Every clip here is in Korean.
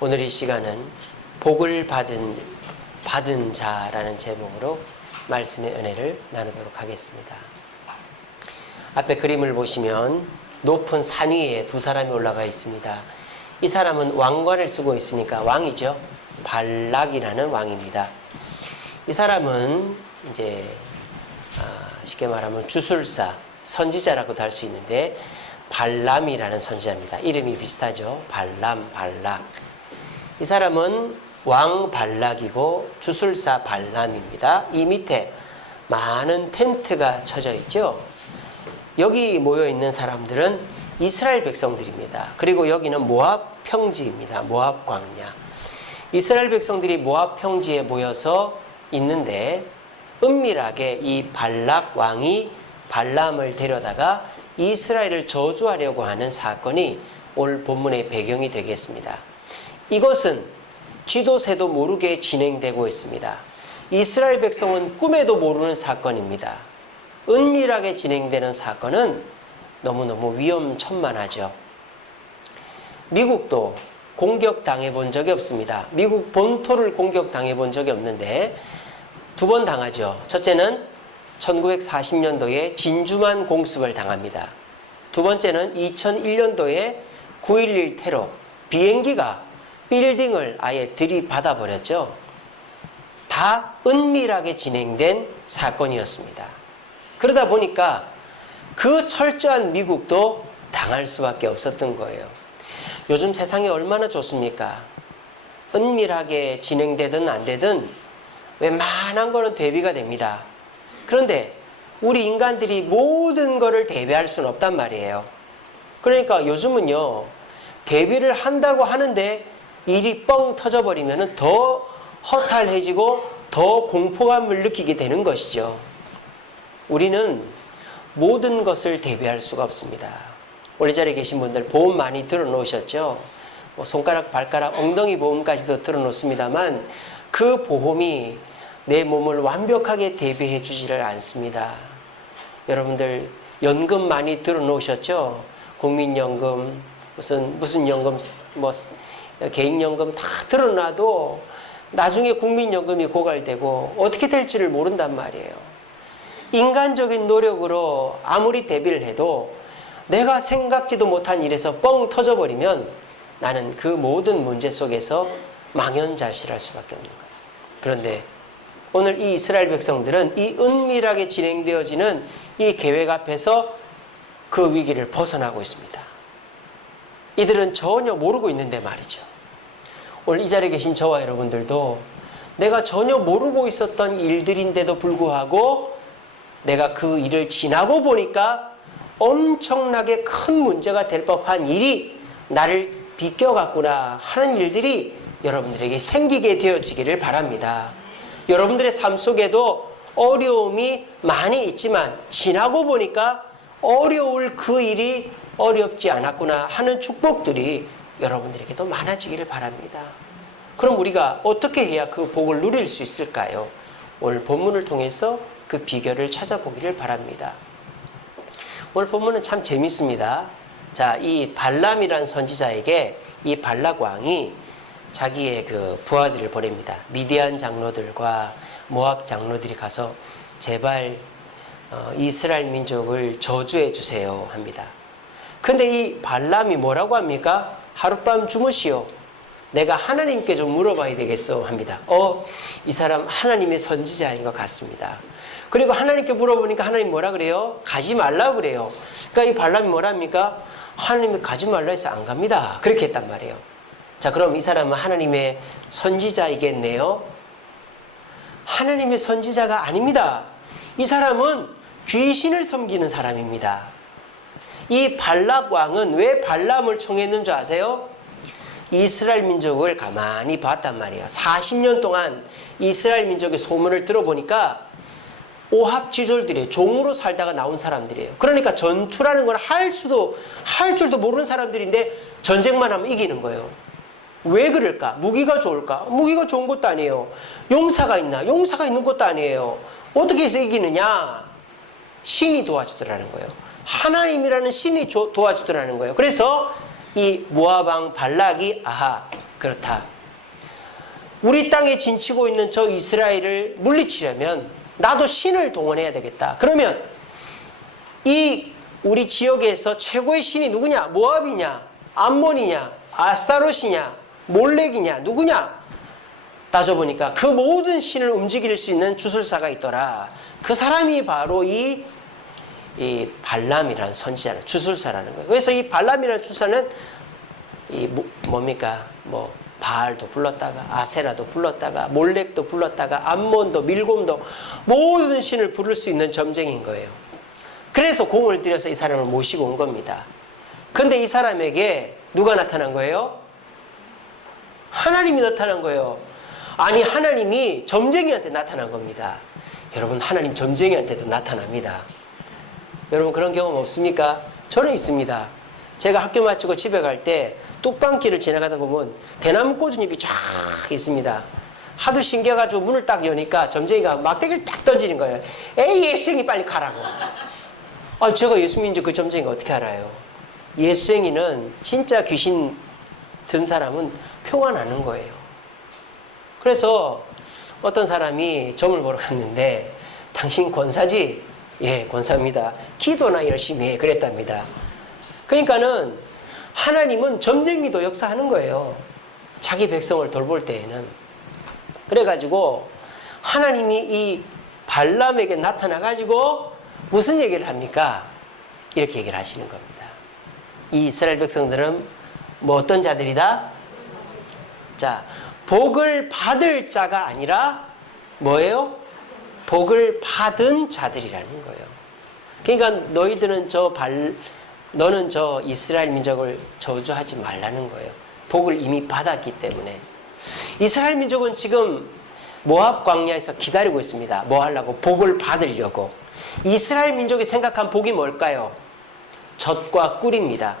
오늘 이 시간은 복을 받은 자라는 제목으로 말씀의 은혜를 나누도록 하겠습니다. 앞에 그림을 보시면 높은 산 위에 두 사람이 올라가 있습니다. 이 사람은 왕관을 쓰고 있으니까 왕이죠. 발락이라는 왕입니다. 이 사람은 이제 쉽게 말하면 주술사, 선지자라고도 할 수 있는데 발람이라는 선지자입니다. 이름이 비슷하죠. 발람, 발락. 이 사람은 왕 발락이고 주술사 발람입니다. 이 밑에 많은 텐트가 쳐져 있죠. 여기 모여 있는 사람들은 이스라엘 백성들입니다. 그리고 여기는 모압 평지입니다. 모압 광야. 이스라엘 백성들이 모압 평지에 모여서 있는데 은밀하게 이 발락 왕이 발람을 데려다가 이스라엘을 저주하려고 하는 사건이 오늘 본문의 배경이 되겠습니다. 이것은 쥐도 새도 모르게 진행되고 있습니다. 이스라엘 백성은 꿈에도 모르는 사건입니다. 은밀하게 진행되는 사건은 너무너무 위험천만하죠. 미국도 공격당해 본 적이 없습니다. 미국 본토를 공격당해 본 적이 없는데 두 번 당하죠. 첫째는 1940년도에 진주만 공습을 당합니다. 두 번째는 2001년도에 9.11 테러, 비행기가 빌딩을 아예 들이받아 버렸죠. 다 은밀하게 진행된 사건이었습니다. 그러다 보니까 그 철저한 미국도 당할 수밖에 없었던 거예요. 요즘 세상이 얼마나 좋습니까? 은밀하게 진행되든 안 되든 웬만한 거는 대비가 됩니다. 그런데 우리 인간들이 모든 거를 대비할 수는 없단 말이에요. 그러니까 요즘은요, 대비를 한다고 하는데 일이 뻥 터져버리면 더 허탈해지고 더 공포감을 느끼게 되는 것이죠. 우리는 모든 것을 대비할 수가 없습니다. 오늘 이 자리에 계신 분들 보험 많이 들어놓으셨죠? 손가락, 발가락, 엉덩이 보험까지도 들어놓습니다만 그 보험이 내 몸을 완벽하게 대비해 주지를 않습니다. 여러분들 연금 많이 들어놓으셨죠? 국민연금, 무슨 연금, 개인연금 다 들어놔도 나중에 국민연금이 고갈되고 어떻게 될지를 모른단 말이에요. 인간적인 노력으로 아무리 대비를 해도 내가 생각지도 못한 일에서 뻥 터져버리면 나는 그 모든 문제 속에서 망연자실할 수밖에 없는 거예요. 그런데 오늘 이 이스라엘 백성들은 이 은밀하게 진행되어지는 이 계획 앞에서 그 위기를 벗어나고 있습니다. 이들은 전혀 모르고 있는데 말이죠. 오늘 이 자리에 계신 저와 여러분들도 내가 전혀 모르고 있었던 일들인데도 불구하고 내가 그 일을 지나고 보니까 엄청나게 큰 문제가 될 법한 일이 나를 비껴갔구나 하는 일들이 여러분들에게 생기게 되어지기를 바랍니다. 여러분들의 삶 속에도 어려움이 많이 있지만 지나고 보니까 어려울 그 일이 어렵지 않았구나 하는 축복들이 여러분들에게도 많아지기를 바랍니다. 그럼 우리가 어떻게 해야 그 복을 누릴 수 있을까요? 오늘 본문을 통해서 그 비결을 찾아보기를 바랍니다. 오늘 본문은 참 재밌습니다. 자, 이 발람이라는 선지자에게 이 발락 왕이 자기의 그 부하들을 보냅니다. 미디안 장로들과 모압 장로들이 가서 제발 이스라엘 민족을 저주해 주세요 합니다. 근데 이 발람이 뭐라고 합니까? 하룻밤 주무시오. 내가 하나님께 좀 물어봐야 되겠어 합니다. 이 사람 하나님의 선지자인 것 같습니다. 그리고 하나님께 물어보니까 하나님 뭐라 그래요? 가지 말라 그래요. 그러니까 이 발람이 뭐라 합니까? 하나님이 가지 말라 해서 안 갑니다. 그렇게 했단 말이에요. 자, 그럼 이 사람은 하나님의 선지자이겠네요? 하나님의 선지자가 아닙니다. 이 사람은 귀신을 섬기는 사람입니다. 이 발락 왕은 왜 발람을 청했는 줄 아세요? 이스라엘 민족을 가만히 봤단 말이에요. 40년 동안 이스라엘 민족의 소문을 들어보니까 오합지졸들이에요. 종으로 살다가 나온 사람들이에요. 그러니까 전투라는 건 할 줄도 모르는 사람들인데 전쟁만 하면 이기는 거예요. 왜 그럴까? 무기가 좋을까? 무기가 좋은 것도 아니에요. 용사가 있나? 용사가 있는 것도 아니에요. 어떻게 해서 이기느냐? 신이 도와주더라는 거예요. 하나님이라는 신이 도와주더라는 거예요. 그래서 이 모압 왕 발락이 그렇다. 우리 땅에 진치고 있는 저 이스라엘을 물리치려면 나도 신을 동원해야 되겠다. 그러면 이 우리 지역에서 최고의 신이 누구냐? 모압이냐? 암몬이냐? 아스타롯이냐? 몰렉이냐? 누구냐? 따져보니까 그 모든 신을 움직일 수 있는 주술사가 있더라. 그 사람이 바로 이 발람이라는 선지자는 주술사라는 거예요. 그래서 이 발람이라는 주술사는 뭡니까? 바알도 불렀다가 아세라도 불렀다가 몰렉도 불렀다가 암몬도 밀곰도 모든 신을 부를 수 있는 점쟁이인 거예요. 그래서 공을 들여서 이 사람을 모시고 온 겁니다. 근데 이 사람에게 누가 나타난 거예요? 하나님이 나타난 거예요. 아니, 하나님이 점쟁이한테 나타난 겁니다. 여러분, 하나님 점쟁이한테도 나타납니다. 여러분, 그런 경험 없습니까? 저는 있습니다. 제가 학교 마치고 집에 갈 때 뚝방길을 지나가다 보면 대나무 꼬준잎이 쫙 있습니다. 하도 신기해가지고 문을 딱 여니까 점쟁이가 막대기를 딱 던지는 거예요. 에이, 예수생이 빨리 가라고. 제가 예수님인지 그 점쟁이가 어떻게 알아요? 예수생이는 진짜 귀신 든 사람은 표가 나는 거예요. 그래서 어떤 사람이 점을 보러 갔는데 당신 권사지? 예, 권사입니다. 기도나 열심히 해. 그랬답니다. 그러니까는 하나님은 점쟁이도 역사하는 거예요. 자기 백성을 돌볼 때에는. 그래가지고 하나님이 이 발람에게 나타나가지고 무슨 얘기를 합니까? 이렇게 얘기를 하시는 겁니다. 이 이스라엘 백성들은 어떤 자들이다? 자, 복을 받을 자가 아니라 뭐예요? 복을 받은 자들이라는 거예요. 그러니까 너는 저 이스라엘 민족을 저주하지 말라는 거예요. 복을 이미 받았기 때문에. 이스라엘 민족은 지금 모압 광야에서 기다리고 있습니다. 뭐 하려고? 복을 받으려고. 이스라엘 민족이 생각한 복이 뭘까요? 젖과 꿀입니다.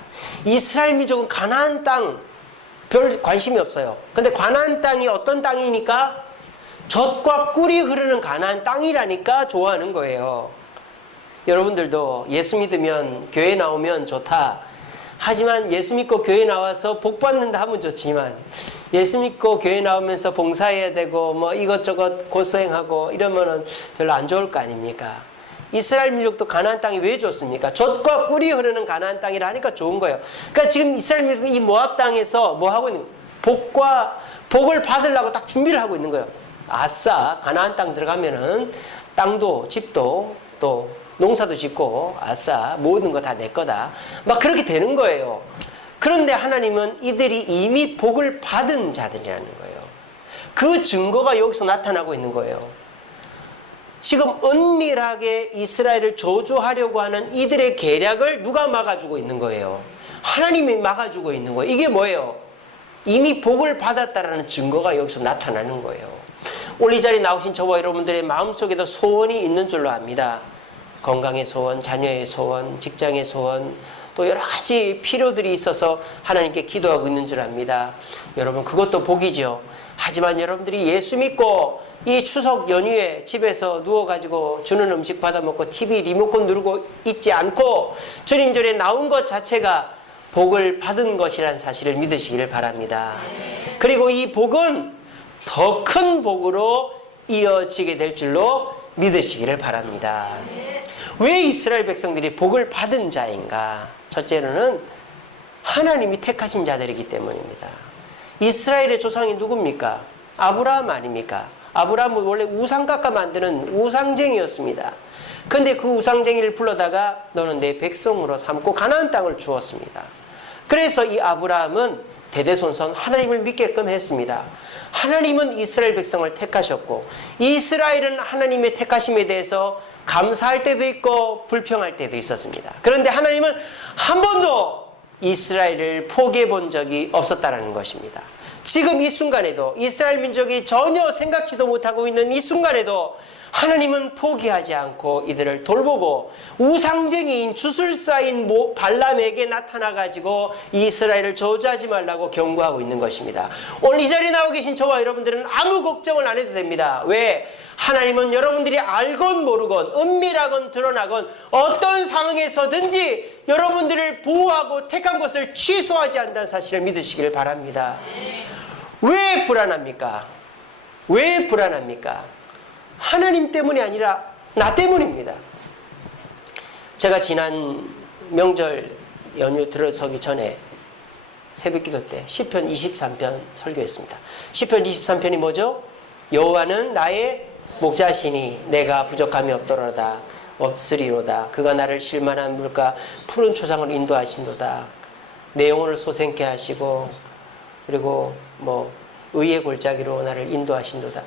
이스라엘 민족은 가나안 땅 별 관심이 없어요. 근데 가나안 땅이 어떤 땅이니까? 젖과 꿀이 흐르는 가나안 땅이라니까 좋아하는 거예요. 여러분들도 예수 믿으면 교회 나오면 좋다. 하지만 예수 믿고 교회 나와서 복 받는다 하면 좋지만 예수 믿고 교회 나오면서 봉사해야 되고 이것저것 고소행하고 이러면은 별로 안 좋을 거 아닙니까? 이스라엘 민족도 가나안 땅이 왜 좋습니까? 젖과 꿀이 흐르는 가나안 땅이라 하니까 좋은 거예요. 그러니까 지금 이스라엘 민족이 이 모압 땅에서 뭐 하고 있는 거예요? 복을 받으려고 딱 준비를 하고 있는 거예요. 아싸, 가나안 땅 들어가면은 땅도 집도 또 농사도 짓고 아싸 모든 거 다 내 거다. 막 그렇게 되는 거예요. 그런데 하나님은 이들이 이미 복을 받은 자들이라는 거예요. 그 증거가 여기서 나타나고 있는 거예요. 지금 은밀하게 이스라엘을 저주하려고 하는 이들의 계략을 누가 막아주고 있는 거예요? 하나님이 막아주고 있는 거예요. 이게 뭐예요? 이미 복을 받았다라는 증거가 여기서 나타나는 거예요. 오늘 이 자리에 나오신 저와 여러분들의 마음속에도 소원이 있는 줄로 압니다. 건강의 소원, 자녀의 소원, 직장의 소원, 또 여러 가지 필요들이 있어서 하나님께 기도하고 있는 줄 압니다. 여러분, 그것도 복이죠. 하지만 여러분들이 예수 믿고 이 추석 연휴에 집에서 누워가지고 주는 음식 받아먹고 TV 리모컨 누르고 있지 않고 주님 절에 나온 것 자체가 복을 받은 것이라는 사실을 믿으시기를 바랍니다. 그리고 이 복은 더 큰 복으로 이어지게 될 줄로 믿으시기를 바랍니다. 왜 이스라엘 백성들이 복을 받은 자인가? 첫째로는 하나님이 택하신 자들이기 때문입니다. 이스라엘의 조상이 누굽니까? 아브라함 아닙니까? 아브라함은 원래 우상각과 만드는 우상쟁이였습니다. 근데 그 우상쟁이를 불러다가 너는 내 백성으로 삼고 가나안 땅을 주었습니다. 그래서 이 아브라함은 대대손손 하나님을 믿게끔 했습니다. 하나님은 이스라엘 백성을 택하셨고 이스라엘은 하나님의 택하심에 대해서 감사할 때도 있고 불평할 때도 있었습니다. 그런데 하나님은 한 번도 이스라엘을 포기해 본 적이 없었다는 것입니다. 지금 이 순간에도 이스라엘 민족이 전혀 생각지도 못하고 있는 이 순간에도 하나님은 포기하지 않고 이들을 돌보고 우상쟁이인 주술사인 발람에게 나타나가지고 이스라엘을 저주하지 말라고 경고하고 있는 것입니다. 오늘 이 자리에 나와 계신 저와 여러분들은 아무 걱정을 안 해도 됩니다. 왜? 하나님은 여러분들이 알건 모르건 은밀하건 드러나건 어떤 상황에서든지 여러분들을 보호하고 택한 것을 취소하지 않는다는 사실을 믿으시길 바랍니다. 불안합니까? 왜 불안합니까? 하나님 때문이 아니라 나 때문입니다. 제가 지난 명절 연휴 들어서기 전에 새벽기도 때 시편 23편 설교했습니다. 시편 23편이 뭐죠? 여호와는 나의 목자시니 내가 부족함이 없으리로다. 그가 나를 쉴만한 물가 푸른 초장을 인도하신도다. 내 영혼을 소생케 하시고 그리고 뭐 의의 골짜기로 나를 인도하신도다.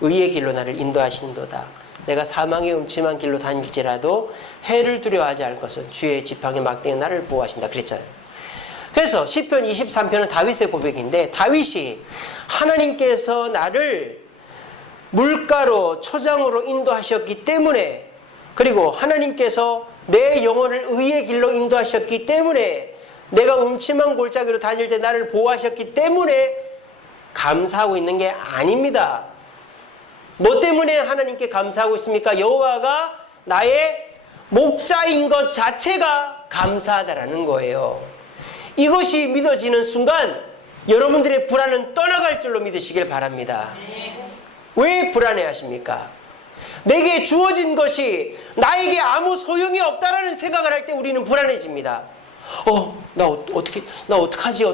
의의 길로 나를 인도하신도다. 내가 사망의 음침한 길로 다닐지라도 해를 두려워하지 않을 것은 주의 지팡이 막대에 나를 보호하신다 그랬잖아요. 그래서 시편 23편은 다윗의 고백인데 다윗이 하나님께서 나를 물가로 초장으로 인도하셨기 때문에 그리고 하나님께서 내 영혼을 의의 길로 인도하셨기 때문에 내가 음침한 골짜기로 다닐 때 나를 보호하셨기 때문에 감사하고 있는 게 아닙니다. 뭐 때문에 하나님께 감사하고 있습니까? 여호와가 나의 목자인 것 자체가 감사하다라는 거예요. 이것이 믿어지는 순간 여러분들의 불안은 떠나갈 줄로 믿으시길 바랍니다. 왜 불안해하십니까? 내게 주어진 것이 나에게 아무 소용이 없다라는 생각을 할 때 우리는 불안해집니다. 나 어떡하지?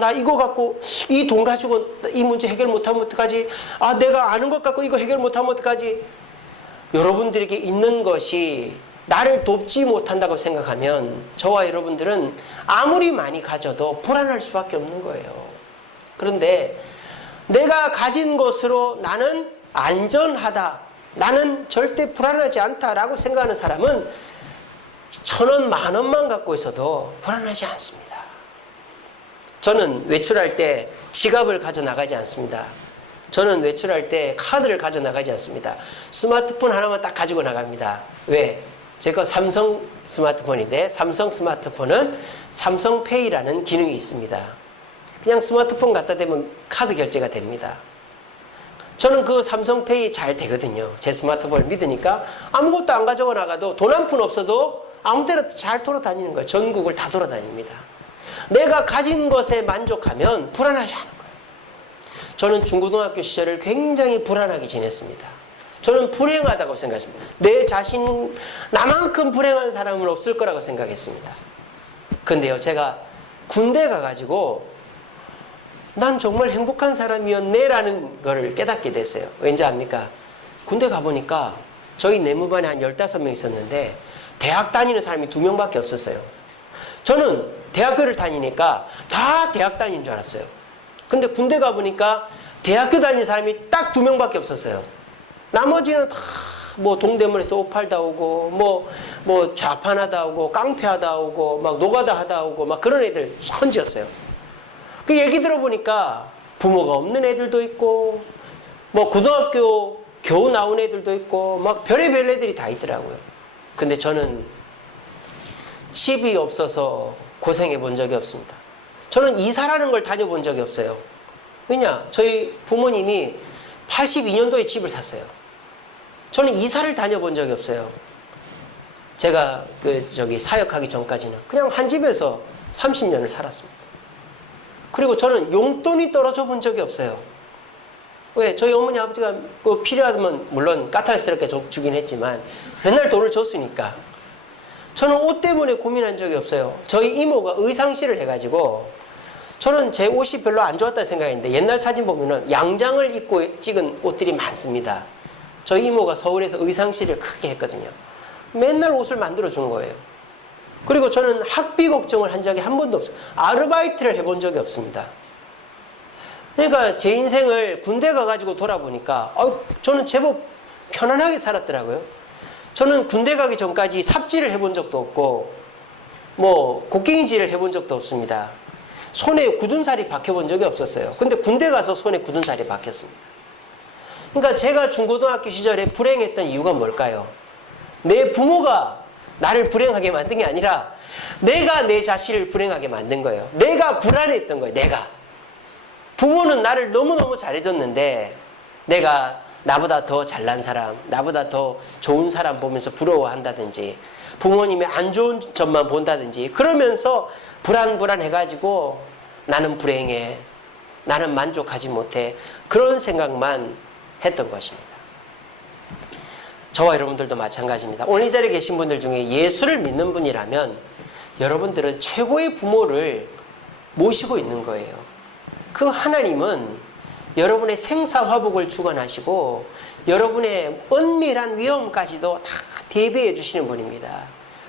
나 이거 갖고 이 돈 가지고 이 문제 해결 못하면 어떡하지? 내가 아는 것 갖고 이거 해결 못하면 어떡하지? 여러분들에게 있는 것이 나를 돕지 못한다고 생각하면 저와 여러분들은 아무리 많이 가져도 불안할 수밖에 없는 거예요. 그런데 내가 가진 것으로 나는 안전하다, 나는 절대 불안하지 않다라고 생각하는 사람은 1,000원, 10,000원만 갖고 있어도 불안하지 않습니다. 저는 외출할 때 지갑을 가져나가지 않습니다. 저는 외출할 때 카드를 가져나가지 않습니다. 스마트폰 하나만 딱 가지고 나갑니다. 왜? 제가 삼성 스마트폰인데 삼성 스마트폰은 삼성페이라는 기능이 있습니다. 그냥 스마트폰 갖다 대면 카드 결제가 됩니다. 저는 그 삼성페이 잘 되거든요. 제 스마트폰을 믿으니까 아무것도 안 가지고 나가도 돈 한 푼 없어도 아무 데나 잘 돌아다니는 거예요. 전국을 다 돌아다닙니다. 내가 가진 것에 만족하면 불안하지 않은 거예요. 저는 중고등학교 시절을 굉장히 불안하게 지냈습니다. 저는 불행하다고 생각했습니다. 내 자신, 나만큼 불행한 사람은 없을 거라고 생각했습니다. 근데요, 제가 군대 가가지고 난 정말 행복한 사람이었네라는 걸 깨닫게 됐어요. 왠지 압니까? 군대 가보니까 저희 내무반에 한 15명 있었는데 대학 다니는 사람이 2명밖에 없었어요. 저는 대학교를 다니니까 다 대학 다니는 줄 알았어요. 근데 군대 가보니까 대학교 다니는 사람이 딱 2명밖에 없었어요. 나머지는 다 뭐 동대문에서 오팔다 오고 뭐 좌판하다 오고 깡패하다 오고 막 노가다 하다 오고 막 그런 애들 천지였어요. 그 얘기 들어보니까 부모가 없는 애들도 있고 뭐 고등학교 겨우 나온 애들도 있고 막 별의별 애들이 다 있더라고요. 근데 저는 집이 없어서 고생해 본 적이 없습니다. 저는 이사라는 걸 다녀본 적이 없어요. 왜냐? 저희 부모님이 82년도에 집을 샀어요. 저는 이사를 다녀본 적이 없어요. 제가 사역하기 전까지는 그냥 한 집에서 30년을 살았습니다. 그리고 저는 용돈이 떨어져 본 적이 없어요. 왜? 저희 어머니 아버지가 필요하면 물론 까탈스럽게 주긴 했지만 맨날 돈을 줬으니까. 저는 옷 때문에 고민한 적이 없어요. 저희 이모가 의상실을 해가지고 저는 제 옷이 별로 안 좋았다 생각했는데 옛날 사진 보면은 양장을 입고 찍은 옷들이 많습니다. 저희 이모가 서울에서 의상실을 크게 했거든요. 맨날 옷을 만들어 준 거예요. 그리고 저는 학비 걱정을 한 적이 한 번도 없어요. 아르바이트를 해본 적이 없습니다. 그러니까 제 인생을 군대 가가지고 돌아보니까 저는 제법 편안하게 살았더라고요. 저는 군대 가기 전까지 삽질을 해본 적도 없고 뭐 곡괭이질을 해본 적도 없습니다. 손에 굳은 살이 박혀본 적이 없었어요. 근데 군대 가서 손에 굳은 살이 박혔습니다. 그러니까 제가 중고등학교 시절에 불행했던 이유가 뭘까요? 내 부모가 나를 불행하게 만든 게 아니라 내가 내 자신을 불행하게 만든 거예요. 내가 불안했던 거예요. 내가. 부모는 나를 너무너무 잘해줬는데 내가 나보다 더 잘난 사람, 나보다 더 좋은 사람 보면서 부러워한다든지 부모님의 안 좋은 점만 본다든지 그러면서 불안해가지고 나는 불행해. 나는 만족하지 못해. 그런 생각만 했던 것입니다. 저와 여러분들도 마찬가지입니다. 오늘 이 자리에 계신 분들 중에 예수를 믿는 분이라면 여러분들은 최고의 부모를 모시고 있는 거예요. 그 하나님은 여러분의 생사화복을 주관하시고 여러분의 은밀한 위험까지도 다 대비해 주시는 분입니다.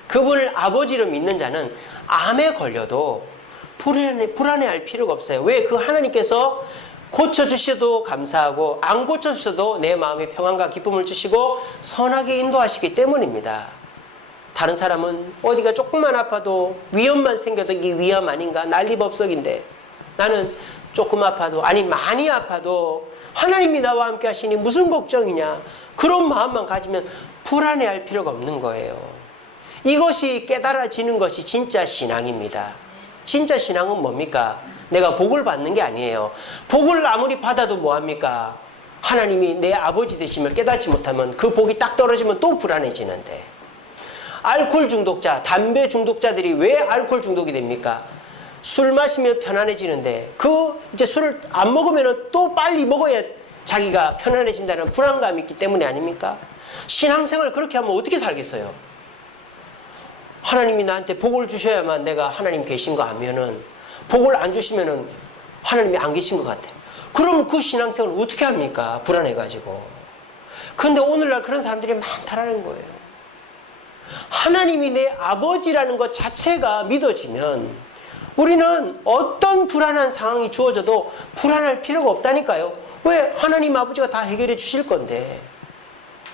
그분을 아버지로 믿는 자는 암에 걸려도 불안해할 필요가 없어요. 왜? 그 하나님께서 고쳐주셔도 감사하고 안 고쳐주셔도 내 마음에 평안과 기쁨을 주시고 선하게 인도하시기 때문입니다. 다른 사람은 어디가 조금만 아파도 위험만 생겨도 이게 위험 아닌가? 난리법석인데 나는 조금 아파도 아니 많이 아파도 하나님이 나와 함께 하시니 무슨 걱정이냐? 그런 마음만 가지면 불안해할 필요가 없는 거예요. 이것이 깨달아지는 것이 진짜 신앙입니다. 진짜 신앙은 뭡니까? 내가 복을 받는 게 아니에요. 복을 아무리 받아도 뭐합니까? 하나님이 내 아버지 되심을 깨닫지 못하면 그 복이 딱 떨어지면 또 불안해지는데, 알코올 중독자, 담배 중독자들이 왜 알코올 중독이 됩니까? 술 마시면 편안해지는데 이제 술을 안 먹으면 또 빨리 먹어야 자기가 편안해진다는 불안감이 있기 때문에 아닙니까? 신앙생활 그렇게 하면 어떻게 살겠어요? 하나님이 나한테 복을 주셔야만 내가 하나님 계신 거 하면은, 복을 안 주시면은 하나님이 안 계신 것 같아요. 그럼 그 신앙생활을 어떻게 합니까? 불안해가지고. 그런데 오늘날 그런 사람들이 많다라는 거예요. 하나님이 내 아버지라는 것 자체가 믿어지면 우리는 어떤 불안한 상황이 주어져도 불안할 필요가 없다니까요. 왜? 하나님 아버지가 다 해결해 주실 건데.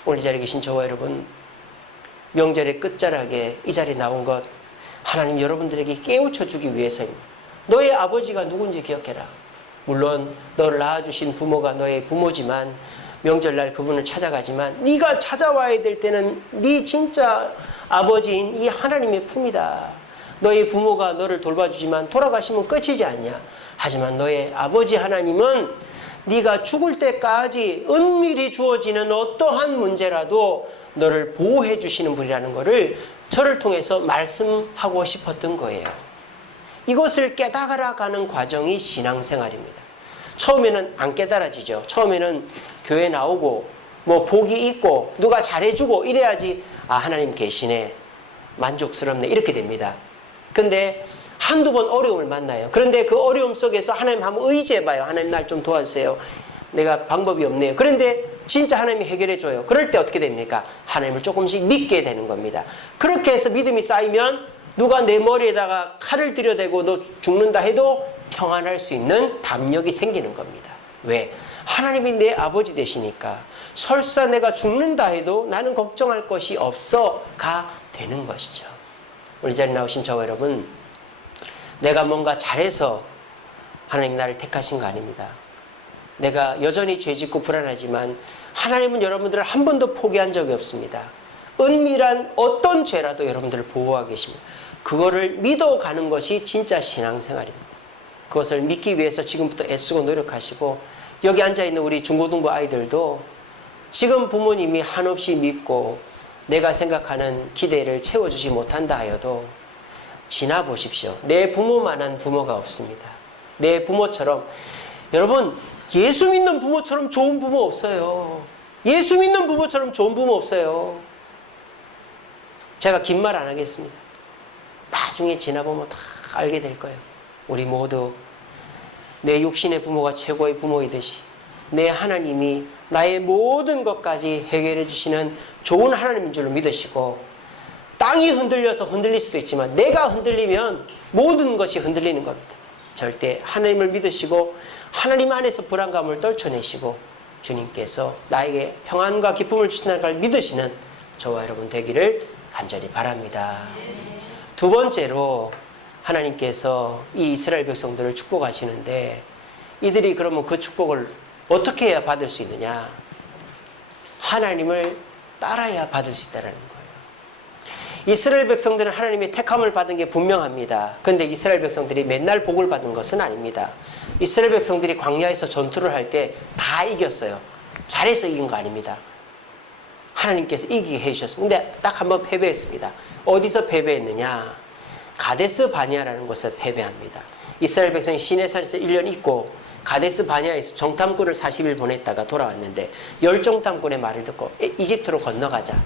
오늘 이 자리에 계신 저와 여러분, 명절의 끝자락에 이 자리에 나온 것 하나님 여러분들에게 깨우쳐 주기 위해서입니다. 너의 아버지가 누군지 기억해라. 물론 너를 낳아주신 부모가 너의 부모지만 명절날 그분을 찾아가지만 네가 찾아와야 될 때는 네 진짜 아버지인 이 하나님의 품이다. 너의 부모가 너를 돌봐주지만 돌아가시면 끝이지 않냐. 하지만 너의 아버지 하나님은 네가 죽을 때까지 은밀히 주어지는 어떠한 문제라도 너를 보호해 주시는 분이라는 것을 저를 통해서 말씀하고 싶었던 거예요. 이것을 깨달아가는 과정이 신앙생활입니다. 처음에는 안 깨달아지죠. 처음에는 교회 나오고 뭐 복이 있고 누가 잘해주고 이래야지 하나님 계시네, 만족스럽네, 이렇게 됩니다. 근데 한두 번 어려움을 만나요. 그런데 그 어려움 속에서 하나님 한번 의지해봐요. 하나님 날 좀 도와주세요. 내가 방법이 없네요. 그런데 진짜 하나님이 해결해줘요. 그럴 때 어떻게 됩니까? 하나님을 조금씩 믿게 되는 겁니다. 그렇게 해서 믿음이 쌓이면 누가 내 머리에다가 칼을 들여대고 너 죽는다 해도 평안할 수 있는 담력이 생기는 겁니다. 왜? 하나님이 내 아버지 되시니까 설사 내가 죽는다 해도 나는 걱정할 것이 없어가 되는 것이죠. 우리 자리에 나오신 저와 여러분, 내가 뭔가 잘해서 하나님 나를 택하신 거 아닙니다. 내가 여전히 죄짓고 불안하지만 하나님은 여러분들을 한 번도 포기한 적이 없습니다. 은밀한 어떤 죄라도 여러분들을 보호하고 계십니다. 그거를 믿어가는 것이 진짜 신앙생활입니다. 그것을 믿기 위해서 지금부터 애쓰고 노력하시고, 여기 앉아있는 우리 중고등부 아이들도 지금 부모님이 한없이 믿고 내가 생각하는 기대를 채워주지 못한다 하여도 지나보십시오. 내 부모만한 부모가 없습니다. 내 부모처럼, 여러분 예수 믿는 부모처럼 좋은 부모 없어요. 예수 믿는 부모처럼 좋은 부모 없어요. 제가 긴 말 안 하겠습니다. 나중에 지나보면 다 알게 될 거예요. 우리 모두 내 육신의 부모가 최고의 부모이듯이 내 하나님이 나의 모든 것까지 해결해 주시는 좋은 하나님인 줄로 믿으시고, 땅이 흔들려서 흔들릴 수도 있지만 내가 흔들리면 모든 것이 흔들리는 겁니다. 절대 하나님을 믿으시고 하나님 안에서 불안감을 떨쳐내시고 주님께서 나에게 평안과 기쁨을 주신다는 걸 믿으시는 저와 여러분 되기를 간절히 바랍니다. 두 번째로 하나님께서 이 이스라엘 백성들을 축복하시는데, 이들이 그러면 그 축복을 어떻게 해야 받을 수 있느냐? 하나님을 따라야 받을 수 있다는 거예요. 이스라엘 백성들은 하나님의 택함을 받은 게 분명합니다. 그런데 이스라엘 백성들이 맨날 복을 받은 것은 아닙니다. 이스라엘 백성들이 광야에서 전투를 할 때 다 이겼어요. 잘해서 이긴 거 아닙니다. 하나님께서 이기게 해주셨습니다. 근데 딱 한 번 패배했습니다. 어디서 패배했느냐? 가데스 바니아라는 곳에서 패배합니다. 이스라엘 백성이 시내산에서 1년 있고 가데스 바냐에서 정탐꾼을 40일 보냈다가 돌아왔는데 열 정탐꾼의 말을 듣고 이집트로 건너가자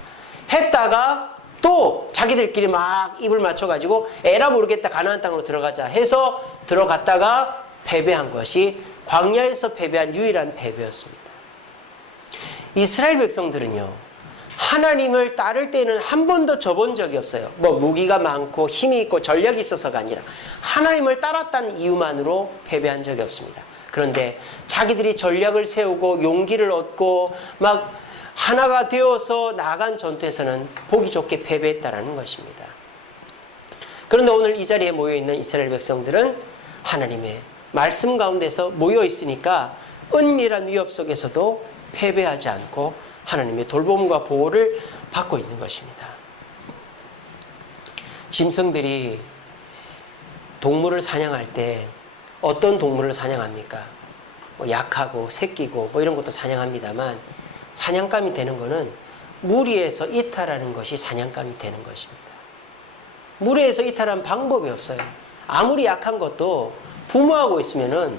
했다가 또 자기들끼리 막 입을 맞춰가지고 에라 모르겠다 가나안 땅으로 들어가자 해서 들어갔다가 패배한 것이 광야에서 패배한 유일한 패배였습니다. 이스라엘 백성들은요, 하나님을 따를 때는 한 번도 져본 적이 없어요. 뭐 무기가 많고 힘이 있고 전략이 있어서가 아니라 하나님을 따랐다는 이유만으로 패배한 적이 없습니다. 그런데 자기들이 전략을 세우고 용기를 얻고 막 하나가 되어서 나아간 전투에서는 보기 좋게 패배했다라는 것입니다. 그런데 오늘 이 자리에 모여있는 이스라엘 백성들은 하나님의 말씀 가운데서 모여 있으니까 은밀한 위협 속에서도 패배하지 않고 하나님의 돌봄과 보호를 받고 있는 것입니다. 짐승들이 동물을 사냥할 때 어떤 동물을 사냥합니까? 뭐 약하고 새끼고 뭐 이런 것도 사냥합니다만 사냥감이 되는 것은 무리에서 이탈하는 것이 사냥감이 되는 것입니다. 무리에서 이탈하는 방법이 없어요. 아무리 약한 것도 부모하고 있으면은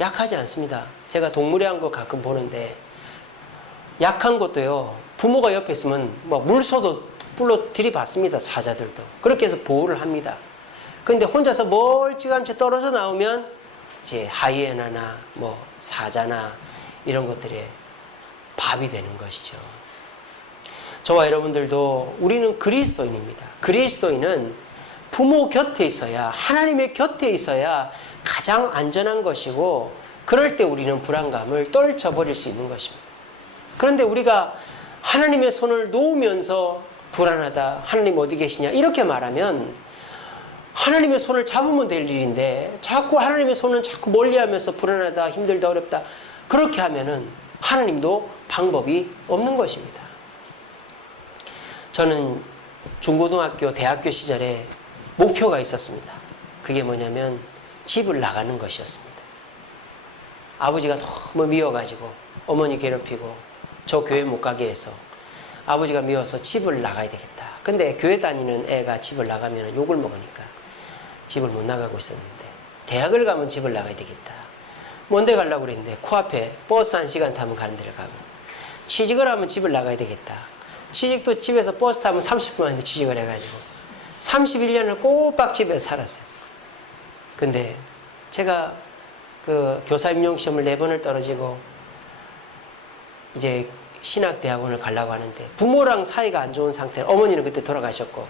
약하지 않습니다. 제가 동물의 한 거 가끔 보는데 약한 것도요, 부모가 옆에 있으면 뭐 물소도 불러 들이받습니다. 사자들도. 그렇게 해서 보호를 합니다. 근데 혼자서 멀찌감치 떨어져 나오면 이제 하이에나나 뭐 사자나 이런 것들의 밥이 되는 것이죠. 저와 여러분들도 우리는 그리스도인입니다. 그리스도인은 부모 곁에 있어야, 하나님의 곁에 있어야 가장 안전한 것이고, 그럴 때 우리는 불안감을 떨쳐버릴 수 있는 것입니다. 그런데 우리가 하나님의 손을 놓으면서 불안하다, 하나님 어디 계시냐 이렇게 말하면 하나님의 손을 잡으면 될 일인데 자꾸 하나님의 손은 자꾸 멀리하면서 불안하다, 힘들다, 어렵다 그렇게 하면은 하나님도 방법이 없는 것입니다. 저는 중고등학교, 대학교 시절에 목표가 있었습니다. 그게 뭐냐면 집을 나가는 것이었습니다. 아버지가 너무 미워가지고 어머니 괴롭히고 저 교회 못 가게 해서 아버지가 미워서 집을 나가야 되겠다. 근데 교회 다니는 애가 집을 나가면 욕을 먹으니까 집을 못 나가고 있었는데, 대학을 가면 집을 나가야 되겠다. 먼데 가려고 그랬는데 코앞에 버스 1시간 타면 가는 데를 가고, 취직을 하면 집을 나가야 되겠다. 취직도 집에서 버스 타면 30분 하는데 취직을 해가지고 31년을 꼬박 집에서 살았어요. 근데 제가 그 교사 임용 시험을 4번을 떨어지고 이제 신학대학원을 가려고 하는데 부모랑 사이가 안 좋은 상태로, 어머니는 그때 돌아가셨고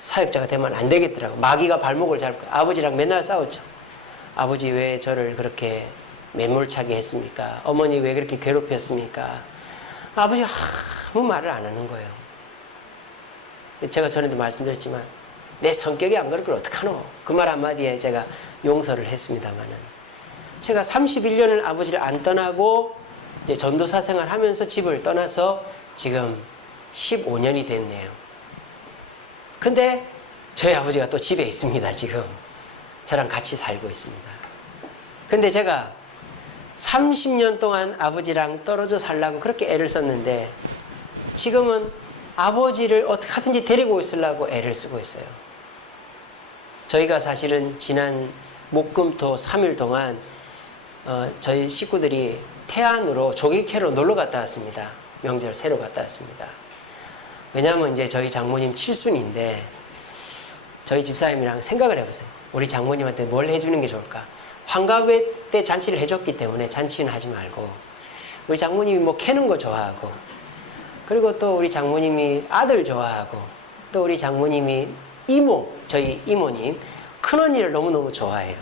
사역자가 되면 안 되겠더라고. 마귀가 발목을 잡고 아버지랑 맨날 싸웠죠. 아버지 왜 저를 그렇게 매몰차게 했습니까? 어머니 왜 그렇게 괴롭혔습니까? 아버지가 아무 말을 안 하는 거예요. 제가 전에도 말씀드렸지만 내 성격이 안 그럴 걸 어떡하노? 그 말 한마디에 제가 용서를 했습니다만은, 제가 31년을 아버지를 안 떠나고 이제 전도사 생활하면서 집을 떠나서 지금 15년이 됐네요. 근데 저희 아버지가 또 집에 있습니다. 지금 저랑 같이 살고 있습니다. 근데 제가 30년 동안 아버지랑 떨어져 살려고 그렇게 애를 썼는데 지금은 아버지를 어떻게 하든지 데리고 있으려고 애를 쓰고 있어요. 저희가 사실은 지난 목금토 3일 동안 저희 식구들이 태안으로 조기 캐러 놀러 갔다 왔습니다. 명절 새로 갔다 왔습니다. 왜냐하면 이제 저희 장모님 칠순인데 저희 집사님이랑 생각을 해보세요. 우리 장모님한테 뭘 해주는 게 좋을까? 환갑회 때 잔치를 해줬기 때문에 잔치는 하지 말고, 우리 장모님이 뭐 캐는 거 좋아하고, 그리고 또 우리 장모님이 아들 좋아하고, 또 우리 장모님이 이모, 저희 이모님 큰언니를 너무너무 좋아해요.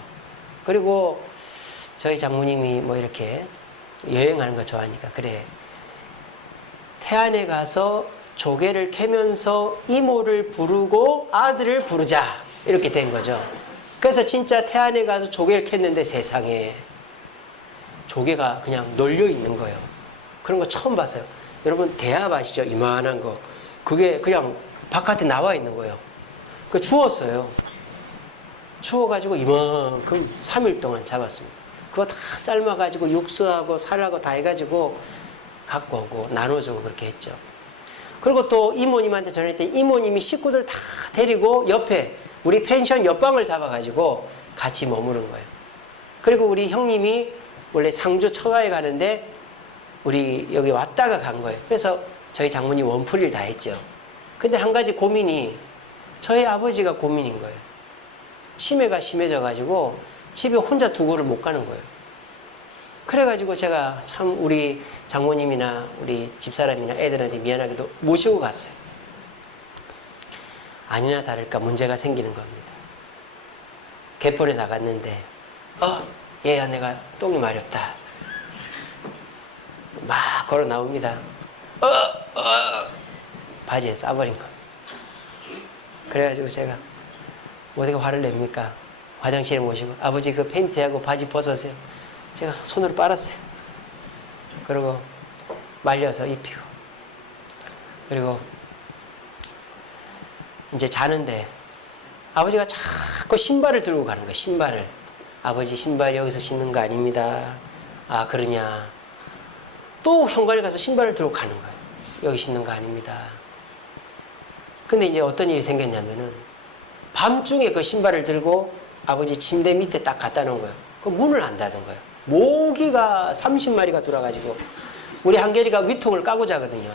그리고 저희 장모님이 뭐 이렇게 여행하는 거 좋아하니까, 그래 태안에 가서 조개를 캐면서 이모를 부르고 아들을 부르자, 이렇게 된 거죠. 그래서 진짜 태안에 가서 조개를 캤는데 세상에 조개가 그냥 널려 있는 거예요. 그런 거 처음 봤어요. 여러분 대합 아시죠? 이만한 거. 그게 그냥 바깥에 나와 있는 거예요. 그 주웠어요. 주워가지고 이만큼 3일 동안 잡았습니다. 그거 다 삶아가지고 육수하고 살하고 다 해가지고 갖고 오고 나눠주고 그렇게 했죠. 그리고 또 이모님한테 전했더니 이모님이 식구들 다 데리고 옆에 우리 펜션 옆방을 잡아가지고 같이 머무른 거예요. 그리고 우리 형님이 원래 상주 처가에 가는데 우리 여기 왔다가 간 거예요. 그래서 저희 장모님 원풀이를 다 했죠. 근데 한 가지 고민이 저희 아버지가 고민인 거예요. 치매가 심해져 가지고 집에 혼자 두고를 못 가는 거예요. 그래가지고 제가 참 우리 장모님이나 우리 집사람이나 애들한테 미안하게도 모시고 갔어요. 아니나 다를까 문제가 생기는 겁니다. 갯벌에 나갔는데 얘야 내가 똥이 마렵다. 막 걸어 나옵니다. 바지에 싸버린 겁니다. 그래가지고 제가 어떻게 화를 냅니까? 화장실에 모시고 아버지 그 팬티하고 바지 벗으세요. 제가 손으로 빨았어요. 그리고 말려서 입히고 그리고 이제 자는데 아버지가 자꾸 신발을 들고 가는 거예요. 신발을. 아버지 신발 여기서 신는 거 아닙니다. 아 그러냐. 또 현관에 가서 신발을 들고 가는 거예요. 여기 신는 거 아닙니다. 근데 이제 어떤 일이 생겼냐면은 밤중에 그 신발을 들고 아버지 침대 밑에 딱 갖다 놓은 거예요. 그 문을 안 닫은 거예요. 모기가 30마리가 돌아가지고 우리 한결이가 위통을 까고 자거든요.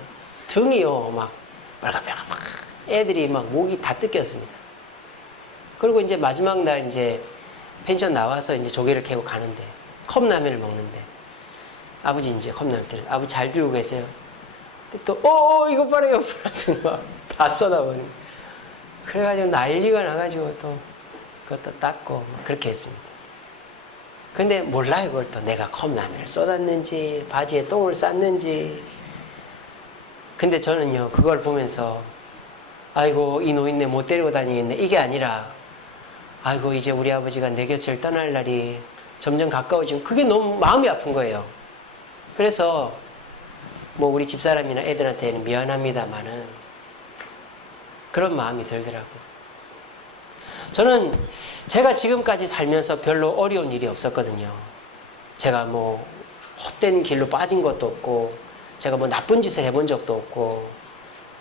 등이요 막 빨갛빨갛 막 애들이 막 목이 다 뜯겼습니다. 그리고 이제 마지막 날 이제 펜션 나와서 이제 조개를 캐고 가는데 컵라면을 먹는데 아버지 이제 컵라면 들어 아버지 잘 들고 계세요. 또 이거 봐라 이거 봐라 다 쏟아버리고 그래가지고 난리가 나가지고 또 그것도 닦고 막 그렇게 했습니다. 근데 몰라요 그걸 또 내가 컵라면을 쏟았는지 바지에 똥을 쌌는지. 근데 저는요 그걸 보면서 아이고 이 노인네 못 데리고 다니겠네 이게 아니라 아이고 이제 우리 아버지가 내 곁을 떠날 날이 점점 가까워지고 그게 너무 마음이 아픈 거예요. 그래서 뭐 우리 집사람이나 애들한테는 미안합니다마는 그런 마음이 들더라고요. 저는 제가 지금까지 살면서 별로 어려운 일이 없었거든요. 제가 뭐 헛된 길로 빠진 것도 없고 제가 뭐 나쁜 짓을 해본 적도 없고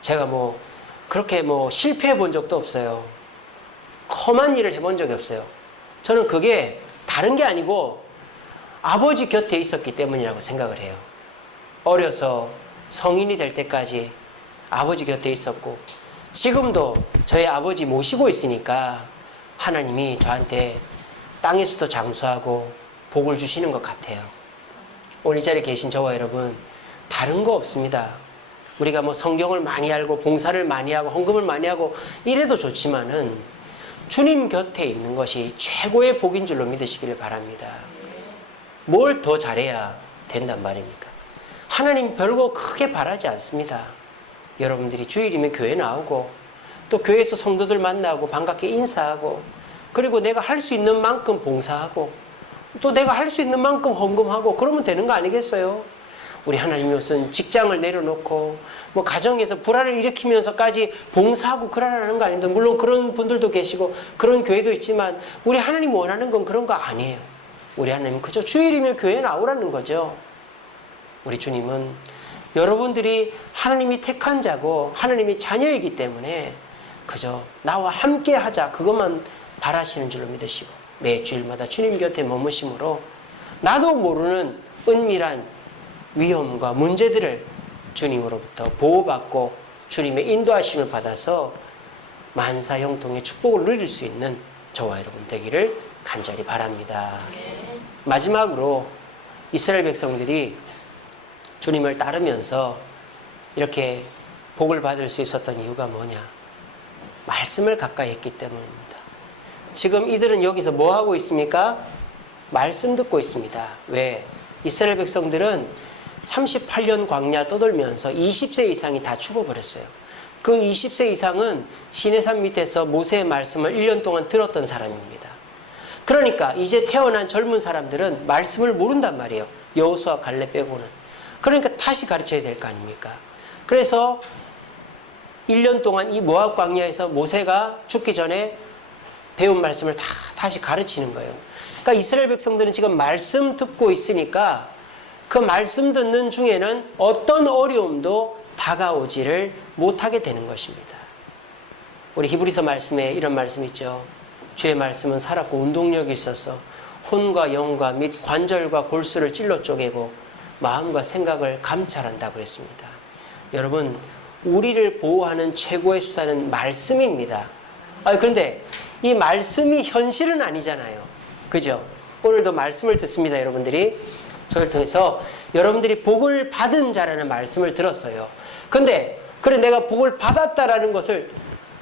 제가 뭐 그렇게 뭐 실패해 본 적도 없어요. 험한 일을 해본 적이 없어요. 저는 그게 다른 게 아니고 아버지 곁에 있었기 때문이라고 생각을 해요. 어려서 성인이 될 때까지 아버지 곁에 있었고 지금도 저희 아버지 모시고 있으니까 하나님이 저한테 땅에서도 장수하고 복을 주시는 것 같아요. 오늘 이 자리에 계신 저와 여러분 다른 거 없습니다. 우리가 뭐 성경을 많이 알고 봉사를 많이 하고 헌금을 많이 하고 이래도 좋지만은 주님 곁에 있는 것이 최고의 복인 줄로 믿으시기를 바랍니다. 뭘 더 잘해야 된단 말입니까? 하나님 별거 크게 바라지 않습니다. 여러분들이 주일이면 교회 나오고 또 교회에서 성도들 만나고 반갑게 인사하고 그리고 내가 할 수 있는 만큼 봉사하고 또 내가 할 수 있는 만큼 헌금하고 그러면 되는 거 아니겠어요? 우리 하나님이 무슨 직장을 내려놓고 뭐 가정에서 불화를 일으키면서까지 봉사하고 그러라는 거 아닌데 물론 그런 분들도 계시고 그런 교회도 있지만 우리 하나님 원하는 건 그런 거 아니에요. 우리 하나님은 그저 주일이면 교회 나오라는 거죠. 우리 주님은 여러분들이 하나님이 택한 자고 하나님이 자녀이기 때문에 그저 나와 함께 하자 그것만 바라시는 줄로 믿으시고 매 주일마다 주님 곁에 머무심으로 나도 모르는 은밀한 위험과 문제들을 주님으로부터 보호받고 주님의 인도하심을 받아서 만사형통의 축복을 누릴 수 있는 저와 여러분 되기를 간절히 바랍니다. 마지막으로 이스라엘 백성들이 주님을 따르면서 이렇게 복을 받을 수 있었던 이유가 뭐냐? 말씀을 가까이 했기 때문입니다. 지금 이들은 여기서 뭐 하고 있습니까? 말씀 듣고 있습니다. 왜? 이스라엘 백성들은 38년 광야 떠돌면서 20세 이상이 다 죽어버렸어요. 그 20세 이상은 시내산 밑에서 모세의 말씀을 1년 동안 들었던 사람입니다. 그러니까 이제 태어난 젊은 사람들은 말씀을 모른단 말이에요. 여호수아 갈렙 빼고는. 그러니까 다시 가르쳐야 될 거 아닙니까? 그래서 1년 동안 이 모압 광야에서 모세가 죽기 전에 배운 말씀을 다시 가르치는 거예요. 그러니까 이스라엘 백성들은 지금 말씀 듣고 있으니까 그 말씀 듣는 중에는 어떤 어려움도 다가오지를 못하게 되는 것입니다. 우리 히브리서 말씀에 이런 말씀 있죠. 주의 말씀은 살았고 운동력이 있어서 혼과 영과 및 관절과 골수를 찔러 쪼개고 마음과 생각을 감찰한다고 그랬습니다. 여러분, 우리를 보호하는 최고의 수단은 말씀입니다. 그런데 이 말씀이 현실은 아니잖아요. 그죠? 오늘도 말씀을 듣습니다. 여러분들이 저를 통해서 여러분들이 복을 받은 자라는 말씀을 들었어요. 근데 그래 내가 복을 받았다라는 것을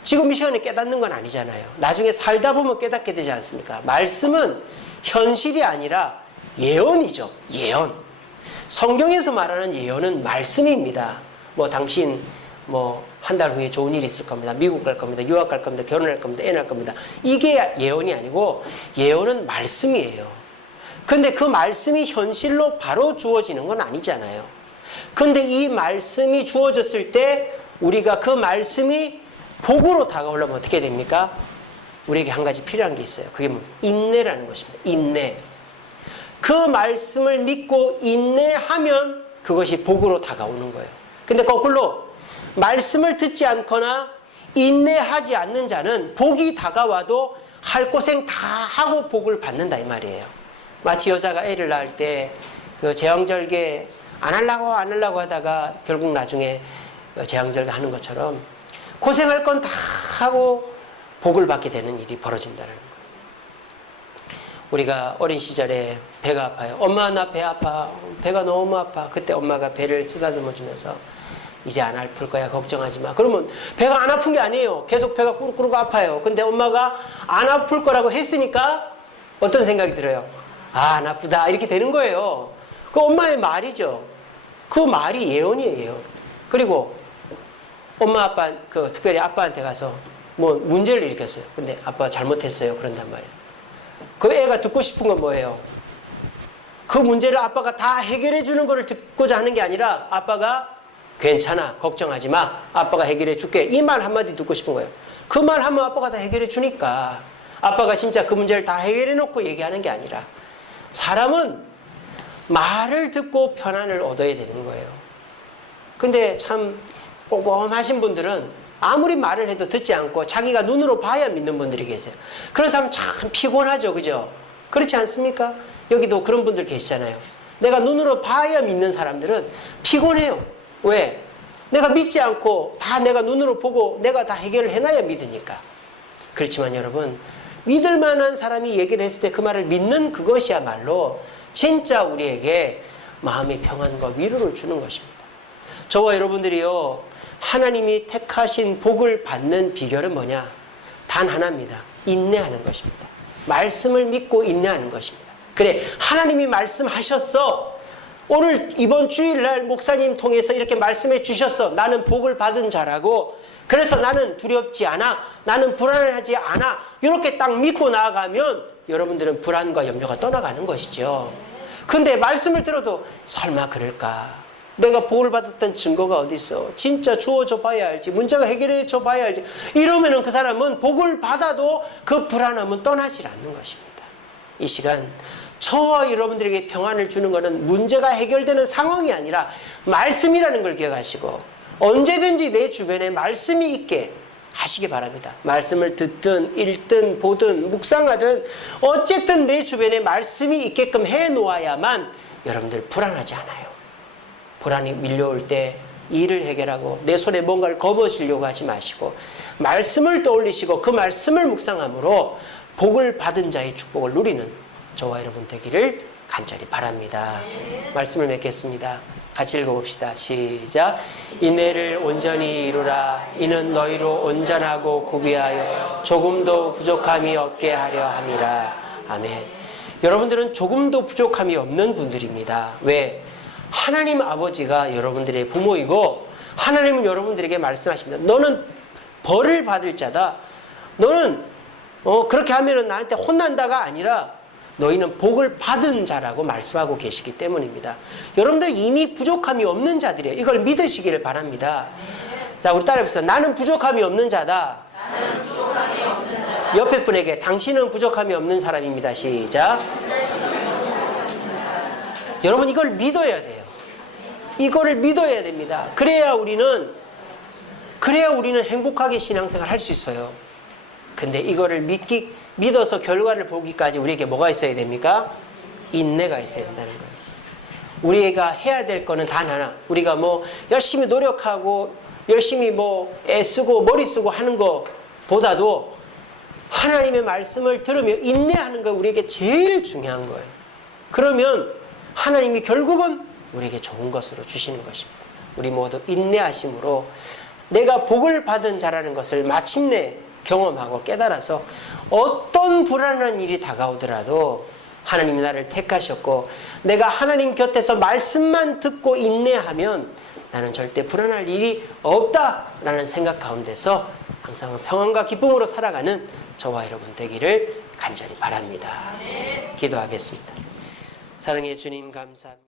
지금 이 시간에 깨닫는 건 아니잖아요. 나중에 살다 보면 깨닫게 되지 않습니까? 말씀은 현실이 아니라 예언이죠. 예언. 성경에서 말하는 예언은 말씀입니다. 당신 한 달 후에 좋은 일이 있을 겁니다. 미국 갈 겁니다. 유학 갈 겁니다. 결혼할 겁니다. 애 낳을 겁니다. 이게 예언이 아니고 예언은 말씀이에요. 근데 그 말씀이 현실로 바로 주어지는 건 아니잖아요. 근데 이 말씀이 주어졌을 때 우리가 그 말씀이 복으로 다가오려면 어떻게 됩니까? 우리에게 한 가지 필요한 게 있어요. 그게 인내라는 것입니다. 인내. 그 말씀을 믿고 인내하면 그것이 복으로 다가오는 거예요. 근데 거꾸로 말씀을 듣지 않거나 인내하지 않는 자는 복이 다가와도 할 고생 다 하고 복을 받는다 이 말이에요. 마치 여자가 애를 낳을 때 그 제왕절개 안 하려고 하다가 결국 나중에 제왕절개 하는 것처럼 고생할 건 다 하고 복을 받게 되는 일이 벌어진다는 거예요. 우리가 어린 시절에 배가 아파요. 엄마 나 배 아파. 배가 너무 아파. 그때 엄마가 배를 쓰다듬어 주면서 이제 안 아플 거야. 걱정하지 마. 그러면 배가 안 아픈 게 아니에요. 계속 배가 꾸룩꾸룩 아파요. 근데 엄마가 안 아플 거라고 했으니까 어떤 생각이 들어요? 안 아프다. 이렇게 되는 거예요. 그 엄마의 말이죠. 그 말이 예언이에요. 그리고 엄마 아빠 특별히 아빠한테 가서 문제를 일으켰어요. 근데 아빠 잘못했어요. 그런단 말이에요. 그 애가 듣고 싶은 건 뭐예요? 그 문제를 아빠가 다 해결해 주는 거를 듣고자 하는 게 아니라 아빠가 괜찮아. 걱정하지 마. 아빠가 해결해 줄게. 이 말 한마디 듣고 싶은 거예요. 그 말 하면 아빠가 다 해결해 주니까 아빠가 진짜 그 문제를 다 해결해 놓고 얘기하는 게 아니라 사람은 말을 듣고 편안을 얻어야 되는 거예요. 근데 참 꼼꼼하신 분들은 아무리 말을 해도 듣지 않고 자기가 눈으로 봐야 믿는 분들이 계세요. 그런 사람 참 피곤하죠. 그죠? 그렇지 않습니까? 여기도 그런 분들 계시잖아요. 내가 눈으로 봐야 믿는 사람들은 피곤해요. 왜? 내가 믿지 않고 다 내가 눈으로 보고 내가 다 해결을 해놔야 믿으니까. 그렇지만 여러분, 믿을 만한 사람이 얘기를 했을 때 그 말을 믿는 그것이야말로 진짜 우리에게 마음의 평안과 위로를 주는 것입니다. 저와 여러분들이요, 하나님이 택하신 복을 받는 비결은 뭐냐? 단 하나입니다. 인내하는 것입니다. 말씀을 믿고 인내하는 것입니다. 그래, 하나님이 말씀하셨어. 오늘 이번 주일날 목사님 통해서 이렇게 말씀해 주셨어. 나는 복을 받은 자라고. 그래서 나는 두렵지 않아. 나는 불안하지 않아. 이렇게 딱 믿고 나아가면 여러분들은 불안과 염려가 떠나가는 것이죠. 근데 말씀을 들어도 설마 그럴까? 내가 복을 받았던 증거가 어디 있어? 진짜 주어줘 봐야 알지. 문제가 해결해 줘 봐야 알지. 이러면은 그 사람은 복을 받아도 그 불안함은 떠나질 않는 것입니다. 이 시간 저와 여러분들에게 평안을 주는 것은 문제가 해결되는 상황이 아니라 말씀이라는 걸 기억하시고 언제든지 내 주변에 말씀이 있게 하시기 바랍니다. 말씀을 듣든 읽든 보든 묵상하든 어쨌든 내 주변에 말씀이 있게끔 해놓아야만 여러분들 불안하지 않아요. 불안이 밀려올 때 일을 해결하고 내 손에 뭔가를 거머쥐려고 하지 마시고 말씀을 떠올리시고 그 말씀을 묵상함으로 복을 받은 자의 축복을 누리는 저와 여러분 되기를 간절히 바랍니다. 말씀을 맺겠습니다. 같이 읽어봅시다. 시작. 인내를 온전히 이루라. 이는 너희로 온전하고 구비하여 조금도 부족함이 없게 하려 함이라. 아멘. 여러분들은 조금도 부족함이 없는 분들입니다. 왜? 하나님 아버지가 여러분들의 부모이고 하나님은 여러분들에게 말씀하십니다. 너는 벌을 받을 자다. 너는 그렇게 하면은 나한테 혼난다가 아니라 너희는 복을 받은 자라고 말씀하고 계시기 때문입니다. 여러분들 이미 부족함이 없는 자들이에요. 이걸 믿으시기를 바랍니다. 자, 우리 따라해봅시다. 나는 부족함이 없는 자다. 나는 부족함이 없는 자다. 옆에 분에게 당신은 부족함이 없는 사람입니다. 시작. 여러분 이걸 믿어야 돼요. 이거를 믿어야 됩니다. 그래야 우리는 행복하게 신앙생활 할 수 있어요. 근데 이거를 믿어서 결과를 보기까지 우리에게 뭐가 있어야 됩니까? 인내가 있어야 된다는 거예요. 우리가 해야 될 거는 단 하나. 우리가 뭐 열심히 노력하고 열심히 뭐 애쓰고 머리 쓰고 하는 것보다도 하나님의 말씀을 들으며 인내하는 거 우리에게 제일 중요한 거예요. 그러면 하나님이 결국은 우리에게 좋은 것으로 주시는 것입니다. 우리 모두 인내하심으로 내가 복을 받은 자라는 것을 마침내 경험하고 깨달아서 어떤 불안한 일이 다가오더라도 하나님이 나를 택하셨고 내가 하나님 곁에서 말씀만 듣고 인내하면 나는 절대 불안할 일이 없다라는 생각 가운데서 항상 평안과 기쁨으로 살아가는 저와 여러분 되기를 간절히 바랍니다. 기도하겠습니다. 사랑의 주님 감사합니다.